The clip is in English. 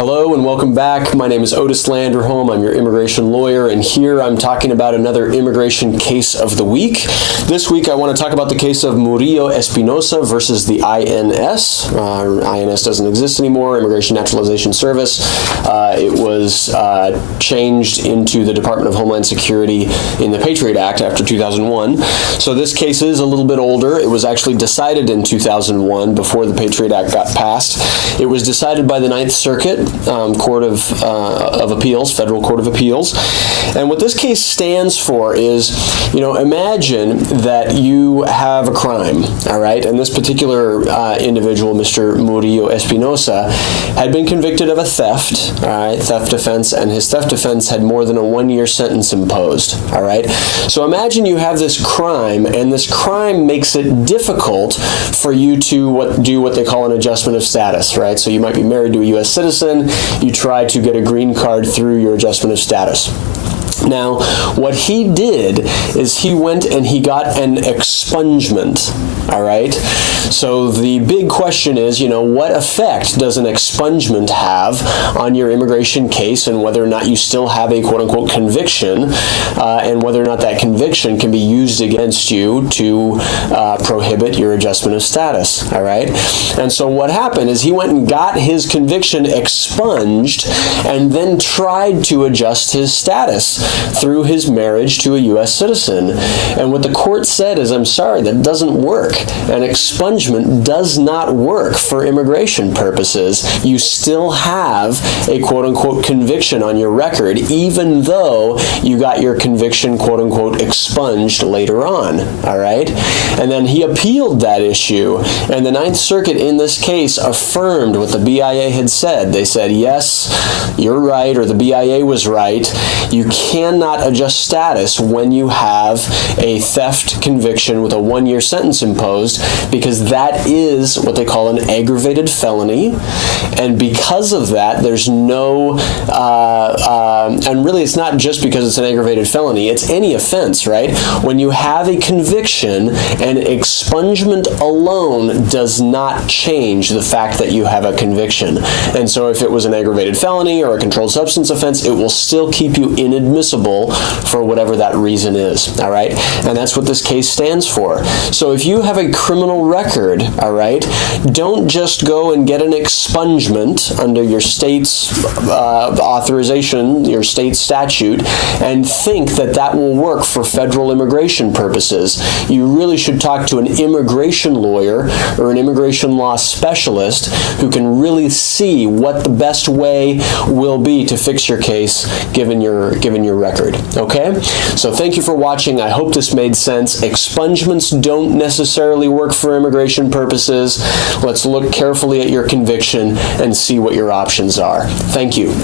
Hello and welcome back. My name is Otis Landerholm. I'm your immigration lawyer, and here I'm talking about another immigration case of the week. This week I want to talk about the case of Murillo Espinosa versus the INS. INS doesn't exist anymore, Immigration Naturalization Service. It was changed into the Department of Homeland Security in the Patriot Act after 2001. So this case is a little bit older. It was actually decided in 2001 before the Patriot Act got passed. It was decided by the Ninth Circuit Court of Appeals, Federal Court of Appeals. And what this case stands for is, imagine that you have a crime, all right? And this particular individual, Mr. Murillo Espinosa, had been convicted of a theft, all right, theft offense, and his theft offense had more than a 1-year sentence imposed, all right? So imagine you have this crime, and this crime makes it difficult for you to do what they call an adjustment of status, right? So you might be married to a U.S. citizen, you try to get a green card through your adjustment of status. Now, what he did is he went and he got an expungement, all right? So the big question is, what effect does an expungement have on your immigration case and whether or not you still have a quote-unquote conviction and whether or not that conviction can be used against you to prohibit your adjustment of status, all right? And so what happened is he went and got his conviction expunged and then tried to adjust his status through his marriage to a U.S. citizen. And what the court said is, I'm sorry, that doesn't work. An expungement does not work for immigration purposes. You still have a quote-unquote conviction on your record, even though you got your conviction quote-unquote expunged later on, all right? And then he appealed that issue, and the Ninth Circuit in this case affirmed what the BIA had said. They said, yes, you're right, or the BIA was right. You cannot adjust status when you have a theft conviction with a 1-year sentence imposed, because that is what they call an aggravated felony. And because of that, there's no, and really it's not just because it's an aggravated felony, it's any offense, right? When you have a conviction, an expungement alone does not change the fact that you have a conviction. And so if it was an aggravated felony or a controlled substance offense, it will still keep you inadmissible for whatever that reason is, all right? And that's what this case stands for. So if you have a criminal record, all right, don't just go and get an expungement under your state's authorization, your state statute, and think that that will work for federal immigration purposes. You really should talk to an immigration lawyer or an immigration law specialist who can really see what the best way will be to fix your case given your record. Okay? So thank you for watching. I hope this made sense. Expungements don't necessarily work for immigration purposes. Let's look carefully at your conviction and see what your options are. Thank you.